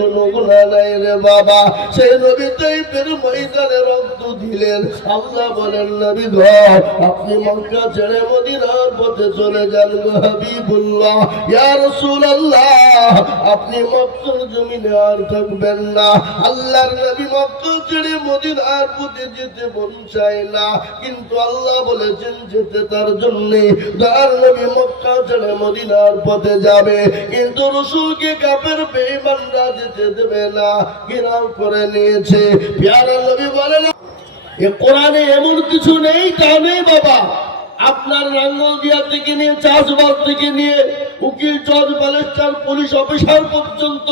কোনো গুনাহ নাই রে বাবা। সেই নবী তাইফের ময়দানে রক্ত দিলেন। আল্লাহ বলেন নবী গো আপনি মক্কা ছেড়ে মদিনার পথে চলে যান গো হাবিবুল্লাহ। ইয়া রাসূলুল্লাহ আপনি মক্কার জমিনে আর থাকবেন না। আল্লাহর নবী মক্কা ছেড়ে মদিনার পথে যেতে মন চায় না, কিন্তু আল্লাহ বলেছেন যেতে তার জন্য। তার নবী মক্কা ছেড়ে মদিনার পথে যাবে, কিন্তু রাসূলকে কাফের বেঈমানরা যেতে দেবে না, ঘেরাও করে নিয়েছে। প্যারা নবী বলেন এ কোরআনে এমন কিছু নেই তা নেই বাবা। আপনার রাঙ্গলদিয়া থেকে নিয়ে চাষবাস থেকে নিয়ে উকিল জজ ব্যারিস্টার পুলিশ অফিসার পর্যন্ত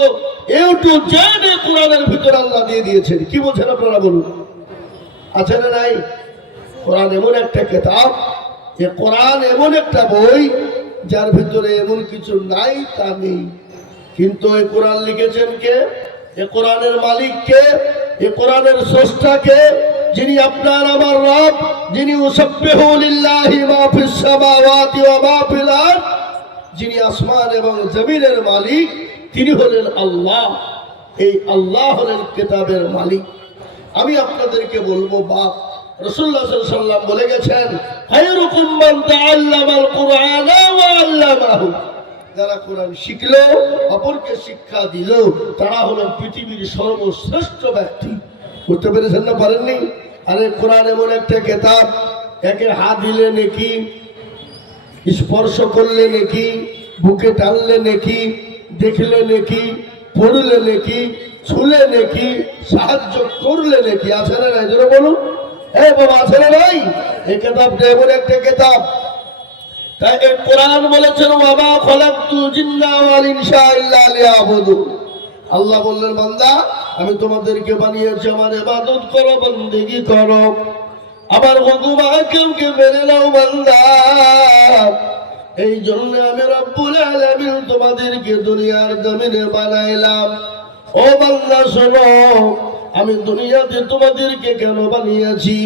এটু জেনে কোরআনের ভিতর আল্লাহ দিয়ে দিয়েছেন। কি বলছেন আপনারা বলুন, আছে না নাই? কোরআন এমন একটা কিতাব, এ কোরআন এমন একটা বই যার ভিতরে এমন কিছু নাই তা নেই। কিন্তু এই কোরআন লিখেছেন কে? এ কোরআনের মালিক কে? এ কোরআনের স্রষ্টা কে? যিনি আপনার আমার রব, যিনি মুসাব্বিহু লিল্লাহি মা ফিস সামাওয়াতি ওয়া মা ফিল আরদ, যিনি আসমান এবং জমিনের মালিক, তিনি হলেন আল্লাহ। এই আল্লাহ হলেন কিতাবের মালিক। আমি আপনাদেরকে বলবো বাপ, রাসূলুল্লাহ সাল্লাল্লাহু আলাইহি ওয়াসাল্লাম বলে গেছেন খায়রুকুম মান তাআল্লামাল কুরআনা ওয়া আল্লামাহু, যারা কোরআন শিখলো অপরকে শিক্ষা দিল তারা হলো পৃথিবীর সর্বশ্রেষ্ঠ ব্যক্তি। বুঝতে পেরেছেন না পারেননি? আরে কোরআন এমন একটা কিতাব, একে হাত দিলে নেকি, স্পর্শ করলে নেকি, বুকে টানলে নেকি, দেখলে নেকি, পড়লে নেকি, ছুলে নেকি, সাহায্য করলে নেকি। আছে না নাই জোরে বলুন? এই বাবা আছে না নাই? এই কিতাবটা এমন একটা কিতাব, তাই এই কোরআন বলেছেন ওয়া মা খালাকতুল জিন্না ওয়াল ইনসা ইল্লা লিয়াবুদুন। আল্লাহ বললেন বান্দা আমি তোমাদেরকে বানিয়েছি আমার ইবাদত করো, বন্দেগী করো, আমার হুকুম আহকামকে মেনে নাও বান্দা। এই জন্য আমি রব্বুল আলামিন তোমাদেরকে দুনিয়ার জমিনে বানাইলাম। ও বান্দা শোনো, আমি দুনিয়াতে তোমাদেরকে কেন বানিয়েছি?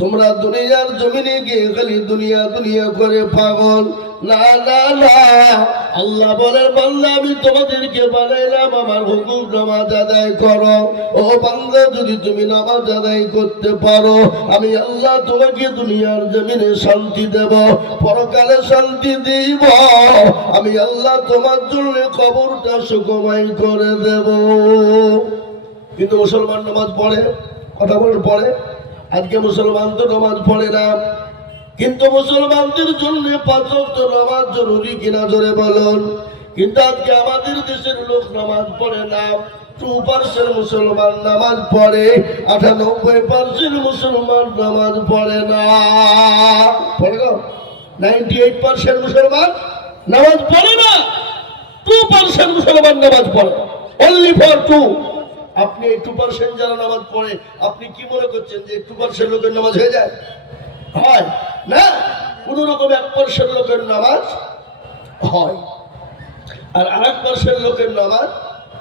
তোমরা দুনিয়ার জমিনে গিয়ে খালি দুনিয়া দুনিয়া করে পাগল না না না। আল্লাহ বলেন বান্দা আমি তোমাদেরকে বানাইলাম আমার হুকুম নামাজ আদায় করো। ও বান্দা যদি তুমি নামাজ আদায় করতে পারো আমি আল্লাহ তোমাকে দুনিয়ার জমিনে শান্তি দেব, পরকালে শান্তি দিব। আমি আল্লাহ তোমার জন্য কবরটা সুখময় করে দেব। কিন্তু মুসলমান নামাজ পড়ে, কথা বলে পড়ে। আজকে মুসলমান তো নামাজ পড়ে না, কিন্তু মুসলমানদের জন্য 5 ওয়াক্ত নামাজ জরুরি কিনা জোরে বলুন। কিন্তু আজকে আমাদের দেশের লোক নামাজ পড়ে না। 2% মুসলমান নামাজ পড়ে, 98% মুসলমান নামাজ পড়ে না। পড়ে গো 98% মুসলমান নামাজ পড়ে না, 2% মুসলমান নামাজ পড়ে, only for 2। আপনি এই 2% যারা নামাজ পড়ে আপনি কি মনে করছেন যে 2% লোকের নামাজ হয়ে যায়? হয় না, কোন রকম 1% লোকের নামাজ হয়। আর 1% লোকের নামাজ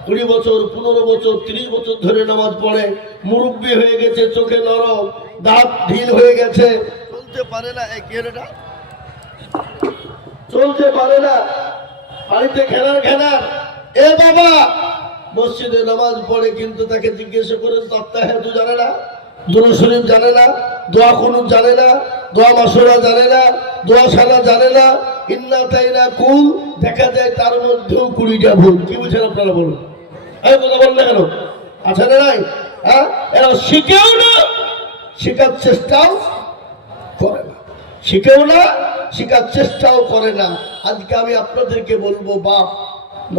20 বছর 15 বছর 30 বছর ধরে নামাজ পড়ে, মুরব্বী হয়ে গেছে, চোখে নরম, দাঁত ঢিল হয়ে গেছে, চলতে পারে না। এই গেরেটা চলতে পারে না, বাড়িতে খেলার খেলার। এ বাবা মসজিদে নামাজ পড়ে, কিন্তু তাকে জিজ্ঞেস করেন তাত্তাহিয়াতু জানে না, দুরূদ শরীফ জানে না, দোয়া কুনুত জানে না, দোয়া মাসুরা জানে না, দোয়া সালা জানে না, ইন্না তাইনা কুল, দেখা যায় তার মধ্যেও 20টা ভুল। কি বুঝছেন আপনারা বলুন? এই কথা বল না কেন? আছে না নাই? হ্যাঁ, এরা শিখেও না, শেখার চেষ্টাও করে না, শিখেও না, শেখার চেষ্টাও করে না। আজকে আমি আপনাদেরকে বলবো বাপ,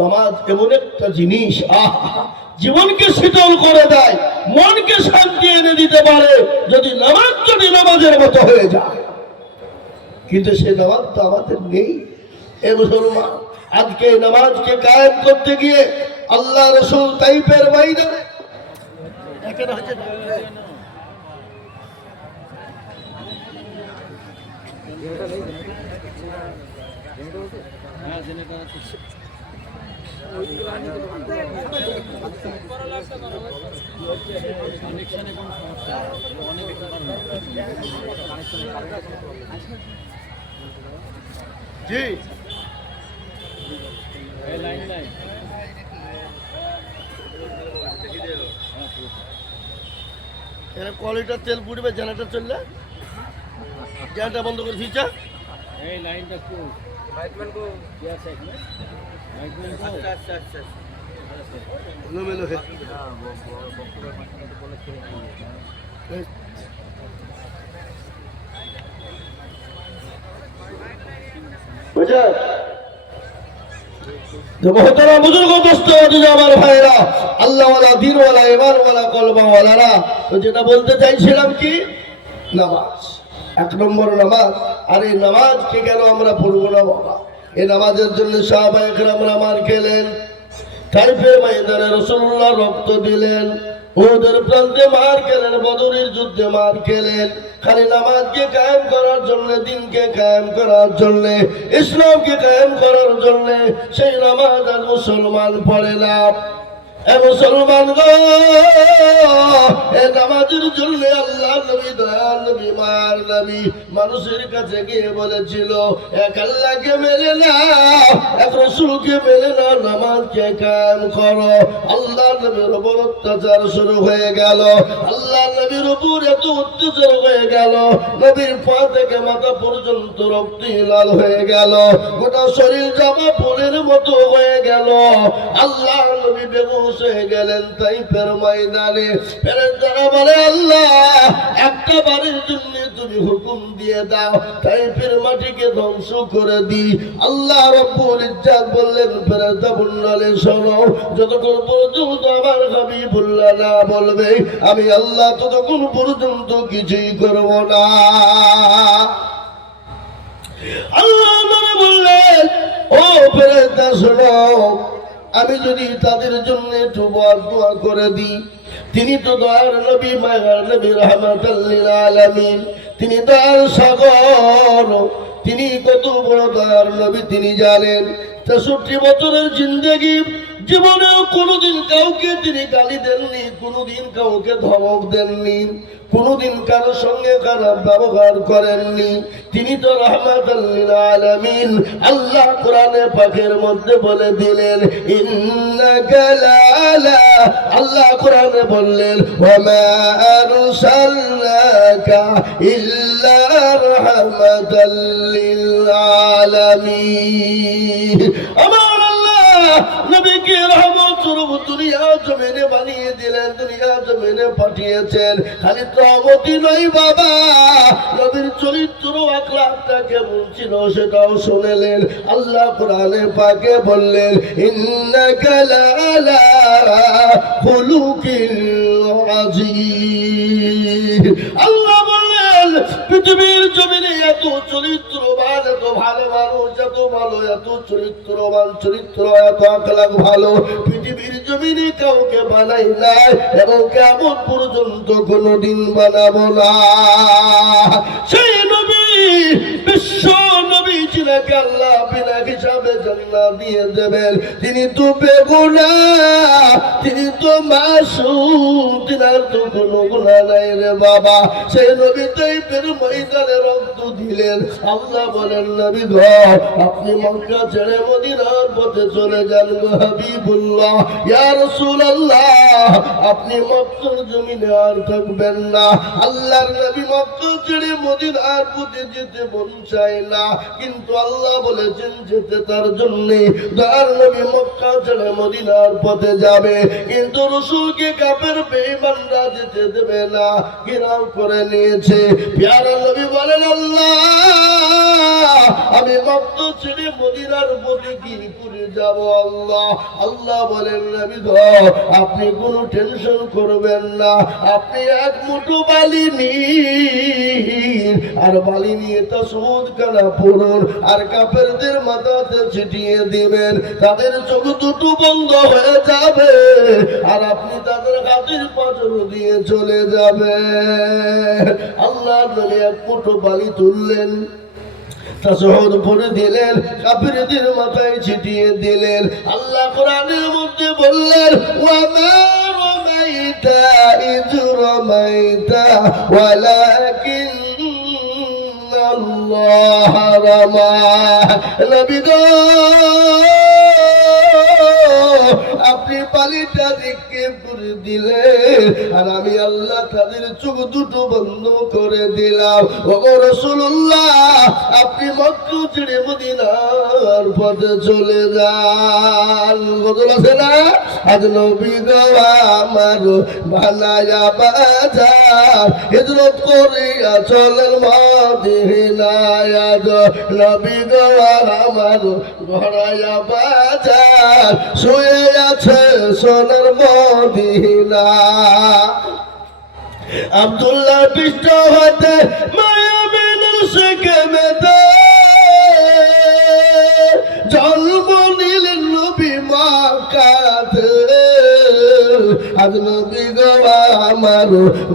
নামাজ এমন একটা জিনিস জীবনকে শীতল করে দেয়, মনকে শান্তি এনে দিতে পারে যদি নামাজের মতো হয়ে যায়। কিন্তু সে নামাজ তো আমাদের নেই। এ মুসলমান আজকে নামাজকে কায়েম করতে গিয়ে আল্লাহ রাসূল তাইফের ময়দানে জি এখানে কলিটার তেল পুড়বে, জেনারেটর চললে জেনারেটর বন্ধ করে ফিচা এই লাইনটা কো লাইটম্যান কো क्या सेट में लाइटम्যাन को अच्छा अच्छा এলোমেলো হয়ে हां वो बॉक्स में बोले थे বুঝা তো মহতারা বুজুর্গ দোস্ত আমার ভাইরা আল্লাহ ওয়ালা দিন ওয়ালা ঈমান ওয়ালা কলবা ওয়ালারা, তো যেটা বলতে চাইছিলাম কি, নামাজ এক নম্বর নামাজ। আর এই নামাজকে কেন আমরা পড়বো না বাবা? এই নামাজের জন্য সাহাবায়ে কেরামরা মার খেলেন, তাইফের ময়দানে রাসূলুল্লাহ রক্ত দিলেন, ওদের প্রান্তে মার খেলেন, বদরের যুদ্ধে মার খেলেন। খালি নামাজকে কায়েম করার জন্য, দিনকে কায়েম করার জন্য, ইসলামকে কায়েম করার জন্য সেই নামাজ আর মুসলমান পড়ে না। এ মুসলমান গো, এ নামাজের জন্য আল্লাহ নবী, দয়াল নবী, মার নবী মানুষের কাছে গিয়ে বলেছিল, এক আল্লাহকে মেনে না, এক রাসূলকে মেনে না, নামাজকে কায়েম করো। আল্লাহ নবীর উপর অত্যাচার শুরু হয়ে গেল, আল্লাহ নবীর উপর এত অত্যাচার হয়ে গেল, নবীর পা থেকে মাথা পর্যন্ত রক্ত লাল হয়ে গেল, গোটা শরীর জামা ফুলের মতো হয়ে গেল। আল্লাহ নবী বেহুশ হয়ে গেলেন তাইফের ময়দানে। ফেরেশতারা বলে, আল্লাহ একটা বারের জন্য তুমি হুকুম দিয়ে দাও, তাইফের মাটিকে ধ্বংস করে দিই। আল্লাহ রব্বুল ইজ্জত বললেন, ফেরেশতা বললেন, শোনো, যতক্ষণ পর্যন্ত আমার হাবিবুল্লাহ না বলবে আমি আল্লাহ ততক্ষণ পর্যন্ত কিছুই করব না। আল্লাহ নবী বললেন, ও ফেরেশতা শোনো, আমি যদি তাদের জন্য একটু দোয়া করে দিই, তিনি তো দয়ার নবী, মায়ার নবী, রাহমাতাল লিল আলামিন, তিনি দয়ার সাগর, তিনি কত বড় দয়ার নবী তিনি জানেন। 63 বছরের জিন্দেগি জীবনেও কোনোদিন কাউকে তিনি গালি দেননি, কোনোদিন কাউকে ধমক দেননি, কোনোদিন কারোর সঙ্গে খারাপ ব্যবহার করেননি। তিনি তো রাহমাতাল লিল আলামিন। আল্লাহ কোরআনে পাকের মধ্যে বলে দিলেন, ইন্নাকা লাআলা, আল্লাহ কোরআনে বললেন, ওয়া মা আরসালনাকা ইল্লা রাহমাতাল লিল আলামিন। আমার আল্লাহ নবীকে রহমত স্বরূপ দুনিয়া জমিনে বানিয়ে দিলেন, দুনিয়া জমিনে পাঠিয়েছেন। খালি রহমতই নয় বাবা, নবীর চরিত্র আখলাকটা কেমন ছিল সেটাও শুনলেন। আল্লাহ কোরআনে পাকে বললেন, ইন্নাকা লাআলা খুলুকিল আযীম। আল্লাহ বললেন, পৃথিবীর জমিনে এত চরিত্রবান, এত ভালো মানুষ, এত ভালো, এত চরিত্রবান, চরিত্র এত আখলাক ভালো পৃথিবীর জমিনে কাউকে বানাই নাই এবং কেমন পর্যন্ত কোনদিন বানাবো না। সেই নবী, বিশ্ব নবী, যিনাকে আল্লাহ বিনা হিসাবে জান্নাত দিয়ে দেবেন, তিনি তো বেগুনাহ, তিনি তো মাসুম, তিনার তো কোনো গুনাহ নাই রে বাবা। সেই নবী তাইফের ময়দানে রক্ত দিলেন। আল্লাহ বলেন, নবী গো, আপনি মক্কা ছেড়ে মদিনার পথে চলে যান গো হাবিবুল্লাহ, ইয়া রাসূলুল্লাহ, আপনি মক্কার জমিনে আর থাকবেন না। আল্লাহর নবী মক্কা ছেড়ে মদিনার পথে যেতে মন চায় না, কিন্তু আল্লাহ বলেছেন যেতে তার জন্য। দয়ার নবী মক্কা ছেড়ে মদিনার পথে যাবে, কিন্তু রাসূলকে কাফের বেঈমানরা যেতে দেবে না, ঘেরাও করে নিয়েছে। প্যারা নবী বলেন, আল্লাহ আমি মক্কা ছেড়ে মদিনার পথে কি করে যাব আল্লাহ? আল্লাহ বলেন, নবী গো, আপনি কোনো টেনশন করবেন না, আপনি এক মুঠো বালি নিন, আর বালি নিয়ে তাসবীহ কানা পড়ুন, আর কাফেরদের মাথাতে ছিটিয়ে দিবেন, তাদের চোখ দুটো বন্ধ হয়ে যাবে, আর আপনি তাদের হাতের পাঁজর দিয়ে চলে যাবেন। আল্লাহ নবী এক মুঠো বালি তুললেন, তাসবীহ পড়ে দিলেন, কাফেরদের মাথায় ছিটিয়ে দিলেন। আল্লাহ কোরআনের মধ্যে বললেন, ওয়া মা রামাইতা ইয রামাইতা ওয়ালাকিন্নাল্লাহ রামা। নবী গো, আপনি পানিটা নিক্ষেপ করে দিলে আর আমি আল্লাহ তাদের চোখ দুটো বন্ধ করে দিলাম। ওগো রাসূলুল্লাহ আপনি মক্কা ছেড়ে মদিনার পথে চলে যান। গজল আছে না, আজ নবী গো আমার বানায়া বাজার হিজরত করিয়া চলেন মদিনায়। আজ নবী গো আমার ঘরায়া বাজার শুয়ে আছে সোনার মদিনা। আব্দুল্লাহ পৃষ্ঠ হতে মায়াবিনের সেকেমেতে জন্ম নিলেন নবী মক্কাতে। আজ নবী গো আমার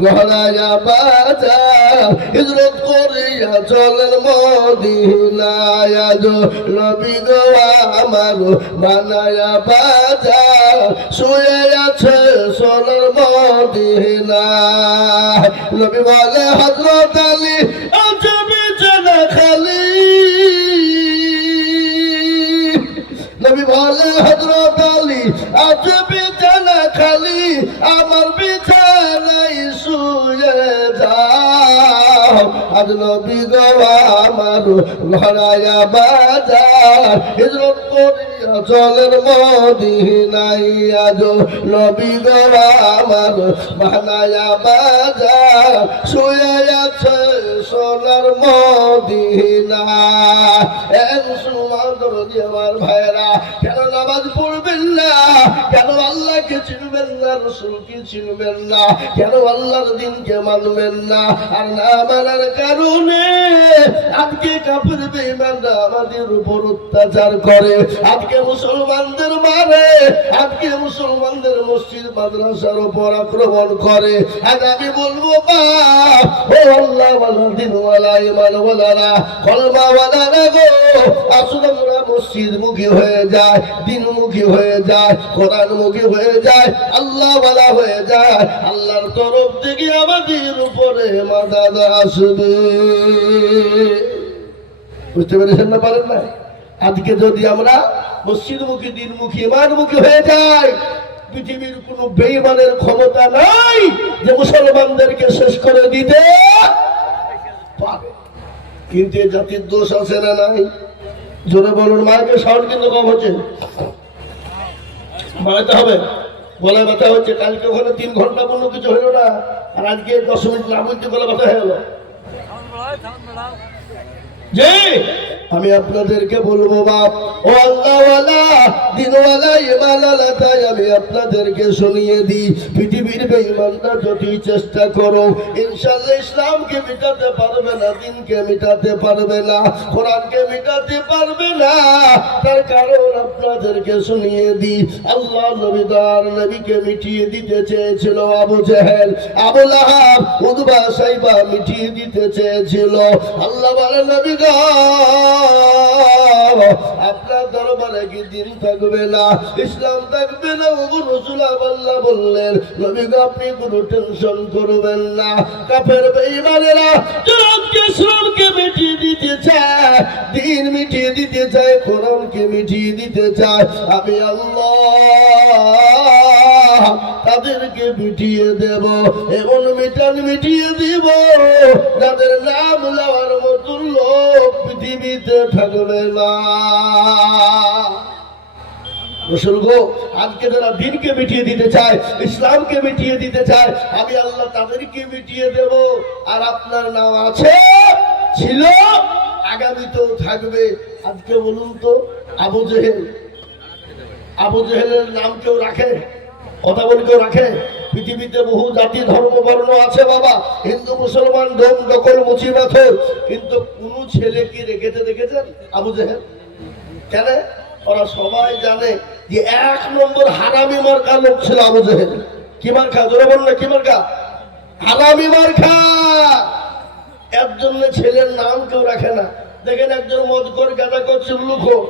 ঘরায়া বাজার হিজরত করিয়া চলেন মদিনায়। আজ নবী গো আমার বানায়া বাজার শুয়ে আছে সোনার মদিনা। নবী বলে হযরত আলী আজ বিছানা খালি। নবী বলে হযরত আলী আজ বিছানা খালি, আমার বিছানায় শুয়ে যাও। আজ নবী গো আমার ঘরায়া বাজার হিজরত করিয়া চলেন মদিনায়। আজ নবী গো আমার বানায়া বাজার শুয়ে আছে সোনার মদিনা। আমার ভাইরা কেন নামাজ পড়বেন না? কেন আল্লাহকে চিনবেন না? রাসূলকে চিনবেন না? কেন আল্লাহর দ্বীনকে মানবেন না? আর না মানার কারণে আজকে কাফের বেঈমানরা আমাদের উপর অত্যাচার করে, আজকে মুসলমানদের মারে, আজকে মুসলমানদের মসজিদ মাদ্রাসার উপর আক্রমণ করে। আর আমি বলবো বাপ ও আল্লাহ ওয়ালা দিন ওয়ালা ঈমান ওয়ালারা কলমা ওয়ালারা গো, আসুন আমরা মসজিদ মুখী হয়ে যায়, দিনমুখী হয়ে যায়, কোরআন মুখী হয়ে যায়, আল্লাহ ওয়ালা হয়ে যায়। আল্লাহর তরফ থেকে আমাদের উপরে মাদাদ আসবে। বুঝতে পেরেছেন না? পারেন না? আজকে যদি আমরা মসজিদমুখী, দিনমুখী, ঈমানমুখী হয়ে যাই, পৃথিবীর কোন বেঈমানের ক্ষমতা নাই যে মুসলমানদেরকে শেষ করে দিতে পারে। কিন্তু এই জাতির দোষ আছে না নাই? জোরে বলুন। মায়ের সাউন্ড কিন্তু কম হচ্ছে, বাড়াতে হবে। গলায় ব্যথা হচ্ছে, কালকে ওখানে 3 ঘন্টা কোনো কিছু হলো না, আর আজকে 10 মিনিট না বলতে গলা ব্যথা হয়ে গেল। জি আমি আপনাদেরকে বলবো বাপ ও আল্লাহওয়ালা দিনওয়ালা ঈমানওয়ালা, তাই আমি আপনাদেরকে শুনিয়ে দিই, পৃথিবীর বেঈমানরা যতই চেষ্টা করো ইনশাআল্লাহ ইসলামকে মিটাতে পারবে না, দিনকে মিটাতে পারবে না, কোরআনকে মিটাতে পারবে না। তার কারণ আপনাদেরকে শুনিয়ে দিই, আল্লাহ নবী তার নবীকে মিটিয়ে দিতে চেয়েছিল আবু জেহেল, আবু লাহাব, উতবা, সাইবা মিটিয়ে দিতে চেয়েছিল। আল্লাহ বলেন নবী গো আপনার দরবারে কি দিন থাকবে না, ইসলাম থাকবে না? ওগো রাসূল আল্লাহ বললেন নবী গো আপনি কোনো টেনশন করবেন না। কাফের বেঈমানেরা আজকে ইসলামকে মিটিয়ে দিতে চায়, দিন মিটিয়ে দিতে চায়, কোরআনকে মিটিয়ে দিতে চায়, আমি আল্লাহ তাদেরকে মিটিয়ে দেব, এমন মিটিয়ে দিব যাদের নাম লওয়ার মতো লোক পৃথিবীতে থাকবে না। রাসূল গো আজকে যারা দিনকে মিটিয়ে দিতে চায়, ইসলামকে মিটিয়ে দিতে চায়, আমি আল্লাহ তাদেরকে মিটিয়ে দেব। আর আপনার নাম আছে, ছিল, আগামীতেও থাকবে। আজকে বলুন তো আবু জেহেল, আবু জেহেলের নাম কেউ রাখে? কথা বলি কেউ রাখে? পৃথিবীতে বহু জাতি ধর্ম বর্ণ আছে বাবা, হিন্দু মুসলমান ডোম ডকল মুচি পাথর, কিন্তু কোন ছেলে কি রেখেছে দেখেছেন আবু জেহেল? কেন? ওরা সবাই জানে যে 1 নম্বর হারামি মার্কা লোক ছিল আবু জেহেল। কি মার্কা? জোরে বলুন না, কি মার্কা? হারামি মার্কা। এর জন্য ছেলের নাম কেউ রাখে না। দেখেন একজন মদখোর, গাঁজাখোর, চুল্লুখোর,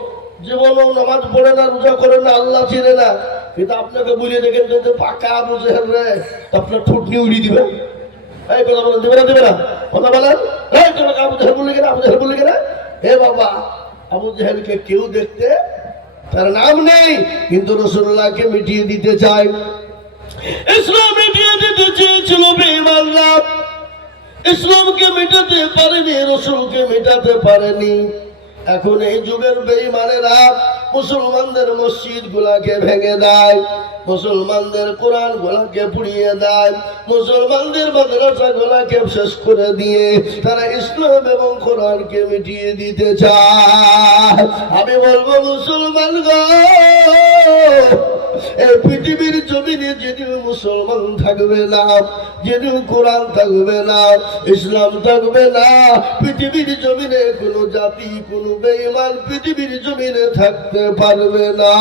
জীবনেও নামাজ পড়ে না, রোজা করে না, আল্লাহ চিনে না, কিন্তু আপনাকে বুঝিয়ে দেখেন যে পাকা আবু জেহেল রে, আপনার ঠুটনি উড়িয়ে দিবে। এই কথা বলেন, দিবে না? দিবে না? কথা বলেন। এই তোমাকে আবু জেহেল বললি কেনা? আবু জেহেল বললি কেনা? হে বাবা, আবু জেহেলকে কেউ দেখতে তার নাম নেই, কিন্তু রাসূলুল্লাহকে মিটিয়ে দিতে চায়। ইসলাম মিটিয়ে দিতে চেয়েছিল বেঈমানরা, ইসলামকে মেটাতে পারেনি, রাসূলকে মেটাতে পারেনি। এখন এই যুগের বেঈমানেরা মুসলমানদের মসজিদ গুলাকে ভেঙে দেয়, মুসলমানদের কোরআন গুলাকে পুড়িয়ে দেয়, মুসলমানদের মাদ্রাসা গুলাকে শেষ করে দিয়ে তারা ইসলাম এবং কোরআনকে মিটিয়ে দিতে চায়। আমি বলবো মুসলমান গো, এই পৃথিবীর জমিনে যেদিন মুসলমান থাকবে না, যেদিন কোরআন থাকবে না, ইসলাম থাকবে না, পৃথিবীর জমিনে কোনো জাতি, কোনো বেঈমান পৃথিবীর জমিনে থাকতে পারবে না।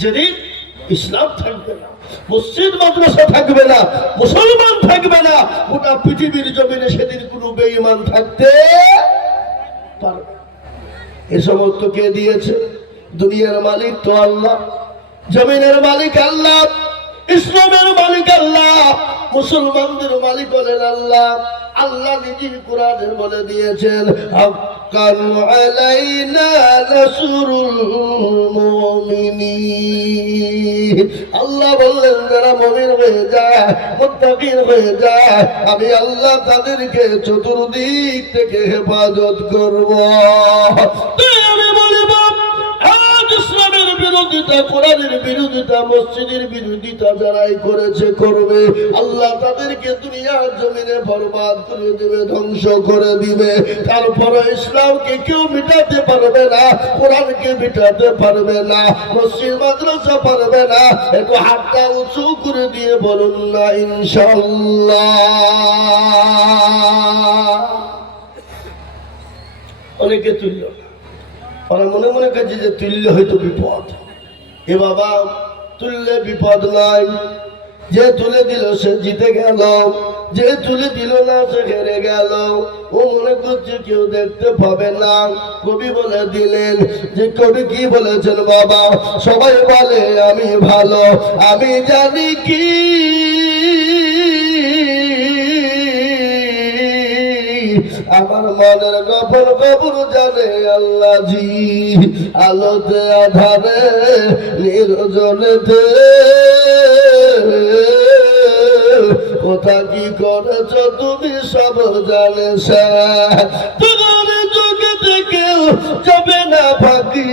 যেদিন ইসলাম থাকবে না, মসজিদ মাদ্রাসা থাকবে না, মুসলমান থাকবে না, গোটা পৃথিবীর জমিনে সেদিন কোনো বেঈমান থাকতে পারবে না। এ সমস্ত কে দিয়েছে? দুনিয়ার মালিক তো আল্লাহ, জমিনের মালিক আল্লাহ, ইসলামের মালিক আল্লাহ, মুসলমানদের মালিক হলেন আল্লাহ। আল্লাহ নিজে কোরআনে বলে দিয়েছেন, হাক্কান আলাইনা নাসরুল মুমিনিন। আল্লাহ বললেন যারা মুমিন হয়ে যায়, মুত্তাকিন হয়ে যায়, আমি আল্লাহ তাদেরকে চতুর্দিক থেকে হেফাজত করব। আমি বলব আজ ইসলামের বিরোধিতা, কোরআনের বিরোধিতা, মসজিদের বিরোধিতা যারাই করেছে, করবে, আল্লাহ তাদেরকে দুনিয়ার জমিনে বরবাদ করে দিবে, ধ্বংস করে দিবে। তারপরে ইসলামকে কেউ মিটাতে পারবে না, কোরআনকে মিটাতে পারবে না, মসজিদ মাদ্রাসা পারবে না। একটু হাতটা উঁচু করে দিয়ে বলুন না ইনশাআল্লাহ। অনেকে তুল্য, ওরা মনে মনে কাছে যে তুল্য হয়তো বিপদ। এ বাবা, তুললে বিপদ নাই। যে তুলে দিল সে জিতে গেল, যে তুলে দিল না সে হেরে গেল। ও মনে করছে কেউ দেখতে পাবে না। কবি বলে দিলেন, যে কবি কি বলেছেন বাবা, সবাই বলে আমি ভালো, আমি জানি কি আমার মনের গফল খবর জানে আল্লাহ জি। আলোতে আধারে নির্জনেতে কোথা কি করেছ তুমি সব জানে, তোমার চোখে থেকেও যাবে না ফাঁকি,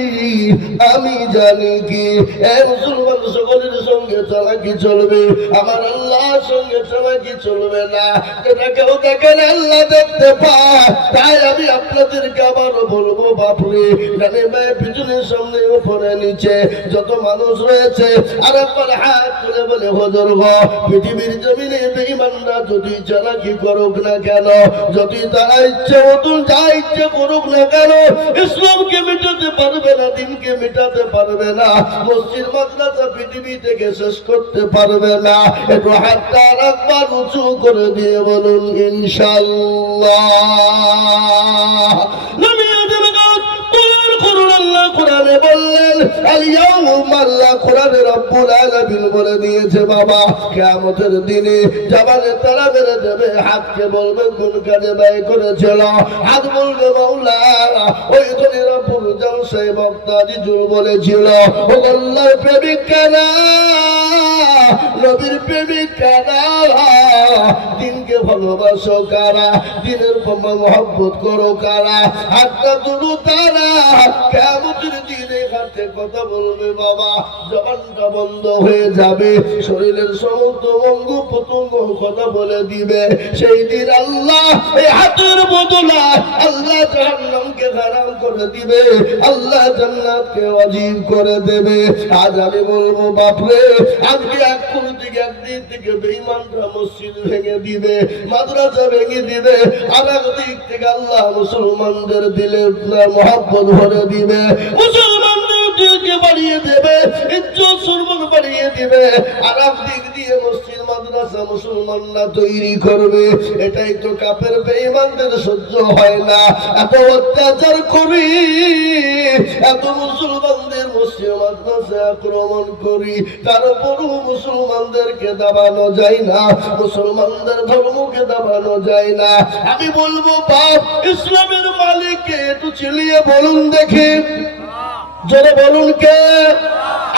আমি জানি কি। এ মুসলমান, সকলের সঙ্গে চালাকি চলবে, আমার আল্লাহর সঙ্গে চালাকি চলবে না। এটা কেউ দেখেন, আল্লাহ দেখতে পায়। তাই আমি আপনাদেরকে আবারও বলবো, বাপরে, ডানে বায়ে পিছনে সামনে উপরে নিচে যত মানুষ রয়েছে, আর একবার হাত তুলে বলে হুজুর গো, পৃথিবীর জমিনে বেঈমানরা যদি চালাকি করুক না কেন, যদি তারা ইচ্ছে মতন যা ইচ্ছে করুক না কেন, ইসলামকে মেটাতে পারবে না, দিনকে মেটাতে পারবে না, মসজিদ মাদ্রাসা পৃথিবী থেকে শেষ করতে পারবে না। একটু হাতটা একবার উঁচু করে দিয়ে বলুন ইনশাআল্লাহ। আল্লাহ কোরআনে বললেন, আল্লাহ কোরআনে রব্বুল আলামিন বলে দিয়েছে বাবা, কিয়ামতের দিনে জামানে তারা মেরে দেবে, হাতকে বলবে কোন কাজে ব্যয় করেছিল, হাত বলবে মাওলা ওই ধনী রব্বুল জলসায় বক্তা জিজুল বলেছিল, ও আল্লাহর প্রেমিক কানা, নবীর প্রেমিক কানা, দিনকে ভালোবাসো কারা, দিনের মহব্বত করো কারা, হাতটা তুলো তারা। কিয়ামতের দিনে হাতে কথা বলবে বাবা, জবানটা বন্ধ হয়ে যাবে, শরীরের সমস্ত অঙ্গ প্রত্যঙ্গ কথা বলে দিবে। সেই দিন আল্লাহ এই হাতের বদলা আল্লাহ জাহান্নামকে হারাম করে দিবে, আল্লাহ জান্নাতকে ওয়াজিব করে দেবে। আজ আমি বলবো বাপরে, আজকে এক কোণ থেকে একদিক থেকে বেঈমানরা মসজিদ ভেঙে দিবে, মাদ্রাসা ভেঙে দিবে, আর একদিক থেকে আল্লাহ মুসলমানদের দিলে মহব্বত ভরে দিবে, মুসলমানদের দিলকে বাড়িয়ে দেবে, ইজ্জত সম্মান বাড়িয়ে দিবে, আর একদিক দিয়ে মসজিদ মাদ্রাসা মুসলমানরা তৈরি করবে। এটাই তো কাফের বেঈমানদের সহ্য হয় না। এত অত্যাচার করি, এত মুসলমানদের মসজিদ মাদ্রাসা আক্রমণ করি, তারপরও মুসলমানদেরকে দাবানো যায় না, মুসলমানদের ধর্মকে দাবানো যায় না। আমি বলবো বাপ, ইসলামের মালিককে একটু চিলিয়ে বলুন দেখি, জোরে বলুন কে?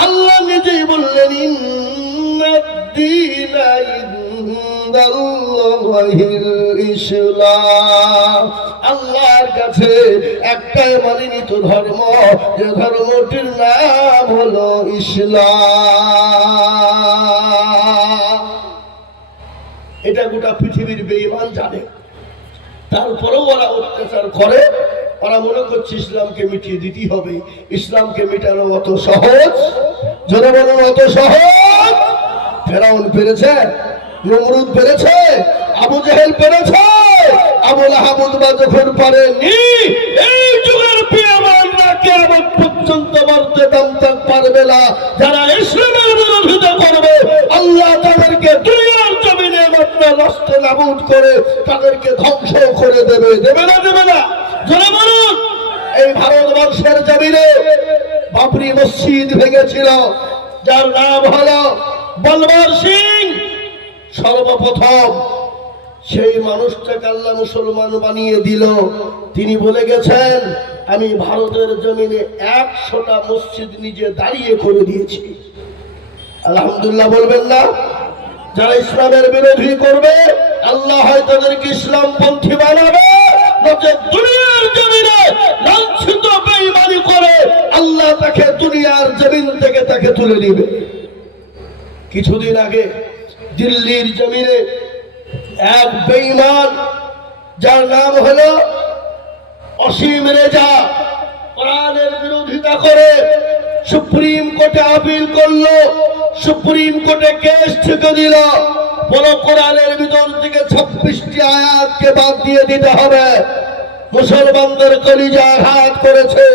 আল্লাহ নিজেই বললেন ইন্নাদ-দীনা ইনদাল্লাহিল ইসলাম। আল্লাহর কাছে একটাই মানিত ধর্ম, যে ধর্মটির নাম হলো ইসলাম। এটা গোটা পৃথিবীর বেঈমান জানে, তারপরেও ওরা অত্যাচার করে। ওরা মনে করছে ইসলামকে মিটিয়ে দিতেই হবে। ইসলামকে মিটানো অত সহজ? যারা বলেন অত সহজ? ফেরাউন পেরেছে, নমরুদ পেরেছে, আবু জেহেল পেরেছে, আবু লাহাব উতবা যখন পারেনি, এই যুগের পিয়ামানরা কিয়ামত পর্যন্ত মরতে দম তক পারবে না। যারা ইসলামের বিরোধিতা করবে, আল্লাহ তাদেরকে দুনিয়ার জমিনে মাত্র নষ্ট নাবুদ করে তাদেরকে ধ্বংস করে দেবে। দেবে না? দেবে না? যারা বলুন, এই ভারতবর্ষের জমিনে বাবরি মসজিদ ভেঙেছিল, যার নাম হলো বলবীর সিং। সর্বপ্রথম সেই মানুষটাকে আল্লাহ মুসলমান বানিয়ে দিল। তিনি বলে গেছেন, আমি ভারতের জমিনে 100টা মসজিদ নিজে দাঁড়িয়ে করে দিয়েছি। আলহামদুলিল্লাহ বলবেন না? যারা ইসলামের বিরোধী করবে, আল্লাহ হয় তাদেরকে ইসলামপন্থী বানাবে, নচেৎ দুনিয়ার জমিনে লাঞ্ছিত বেঈমানি করে আল্লাহ তাকে দুনিয়ার জমিন থেকে তাকে তুলে নিবে। কিছুদিন আগে দিল্লির জমিনে এক বেঈমান, যার নাম হলো অসীম রেজা, কোরআনের বিরোধিতা করে সুপ্রিম কোর্টে আপিল করলো। সুপ্রিম কোর্টে কেস ঠেকে দিল, বলো কোরআনের ভিতর থেকে 26টি আয়াতকে বাদ দিয়ে দিতে হবে। মুসলমানদের কলিজা আঘাত করেছে।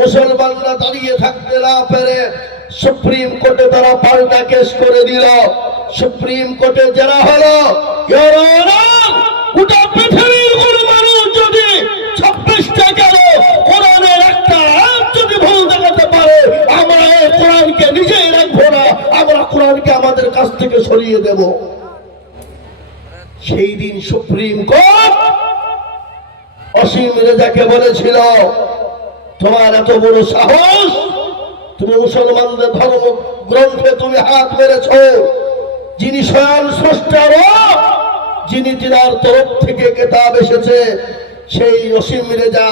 মুসলমানরা দাঁড়িয়ে থাকতে না পেরে সুপ্রিম কোর্টে তারা পাল্টা কেস করে দিল। সুপ্রিম কোর্টে যারা হলো, গোটা পৃথিবীর কোন মানুষ যদি 26টা কেন কোরআনের একটা আয়াত যদি ভুল দেখাতে পারে, আমরা এই কোরআনকে নিজেই রাখবো না, আমরা কোরআনকে আমাদের কাছ থেকে সরিয়ে দেব। সেই দিন সুপ্রিম কোর্ট অসীম রেজাকে বলেছিল, তোমার এত বড় সাহস, তুমি মুসলমানদের ধর্ম গ্রন্থে তুমি হাত মেরেছ। যিনি স্বয়ং স্রষ্টা, যিনি তিনার তরফ থেকে কেতাব এসেছে, সেই অসীম রেজা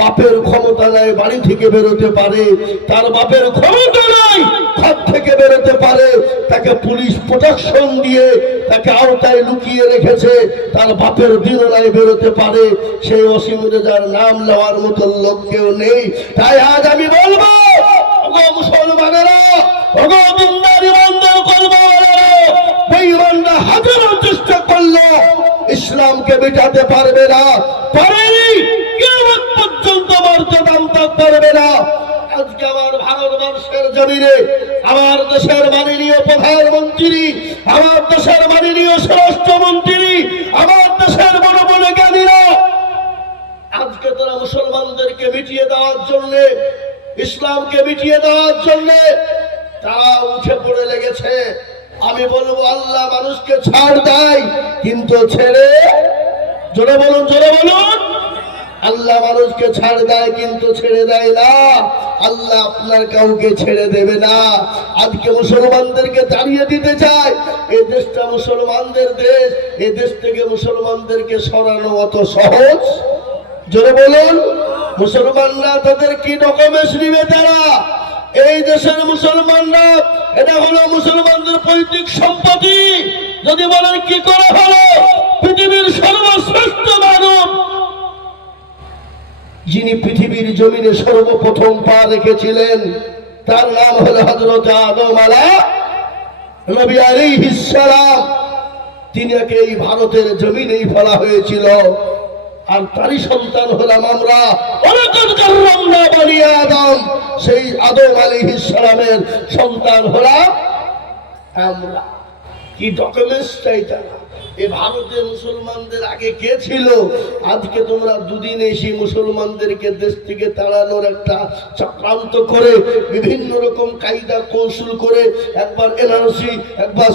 বাপের ক্ষমতা নাই বাড়ি থেকে বেরোতে পারে, তার বাপের ক্ষমতা নাই ঘর থেকে বেরোতে পারে, তাকে পুলিশ প্রোটেকশন দিয়ে তাকে আওতায় লুকিয়ে রেখেছে, তার বাপের দিনও নাই বেরোতে পারে। সেই অসীম রেজার নাম নেওয়ার মতো লোক কেউ নেই। তাই আজ আমি বলবো, ওগো মুসলমানেরা, ওগো দিনদার ইমানদার কলমাওয়ালারা, বেঈমানরা হাজারো চেষ্টা করলো ইসলামকে মেটাতে পারবে না, পারেনি, কিয়ামত পর্যন্ত মর্যাদা আনতে পারবে না। আজকে আমার ভারতবর্ষের জমিনে আমার দেশের মাননীয় প্রধানমন্ত্রী, আমার দেশের মাননীয় স্বরাষ্ট্রমন্ত্রী, আমার দেশের বড় বড় জ্ঞানীরা আজকে তারা মুসলমানদেরকে মিটিয়ে দেওয়ার জন্য, ইসলামকে মিটিয়ে দেওয়ার জন্য তারা উঠে পড়ে লেগেছে। আমি বলবো, আল্লাহ মানুষকে ছাড় দেয়, কিন্তু ছেড়ে, জোরে বলুন, জোরে বলুন, আল্লাহ মানুষকে ছাড় দেয় কিন্তু ছেড়ে দেয় না। আল্লাহ আপনার কাউকে ছেড়ে দেবে না। আজকে মুসলমানদেরকে তাড়িয়ে দিতে চায়। এই দেশটা মুসলমানদের দেশ, এই দেশ থেকে মুসলমানদেরকে সরানো অত সহজ? জোরে বলুন। মুসলমানরা তাদের কি ডকুমেন্টস নিবে? তারা এই দেশের মুসলমানরা, এটা হলো মুসলমানদের পৈতৃক সম্পত্তি। যদি বলেন কি করে হলো? পৃথিবীর সর্বশ্রেষ্ঠ মানব, যিনি পৃথিবীর জমিনে সর্বপ্রথম পা রেখেছিলেন, তার নাম হলো হযরত আদম নবী আলাইহিস সালাম। তিনাকে এই ভারতের জমিনেই ফেলা হয়েছিল, আর তারই সন্তান হলাম আমরা। ওয়ালাকাদ কাররামনা বনি আদম, সেই আদম আলাইহিস সালামের সন্তান হলাম আমরা। কি ডকুমেন্টস চাই তারা? এ ভারতে মুসলমানদের আগে কে ছিল? আজকে তোমরা দুদিন এসে মুসলমানদেরকে দেশ থেকে তাড়ানোর একটা চক্রান্ত করে বিভিন্ন রকম কায়দা কৌশল করে একবার এনআরসি একবার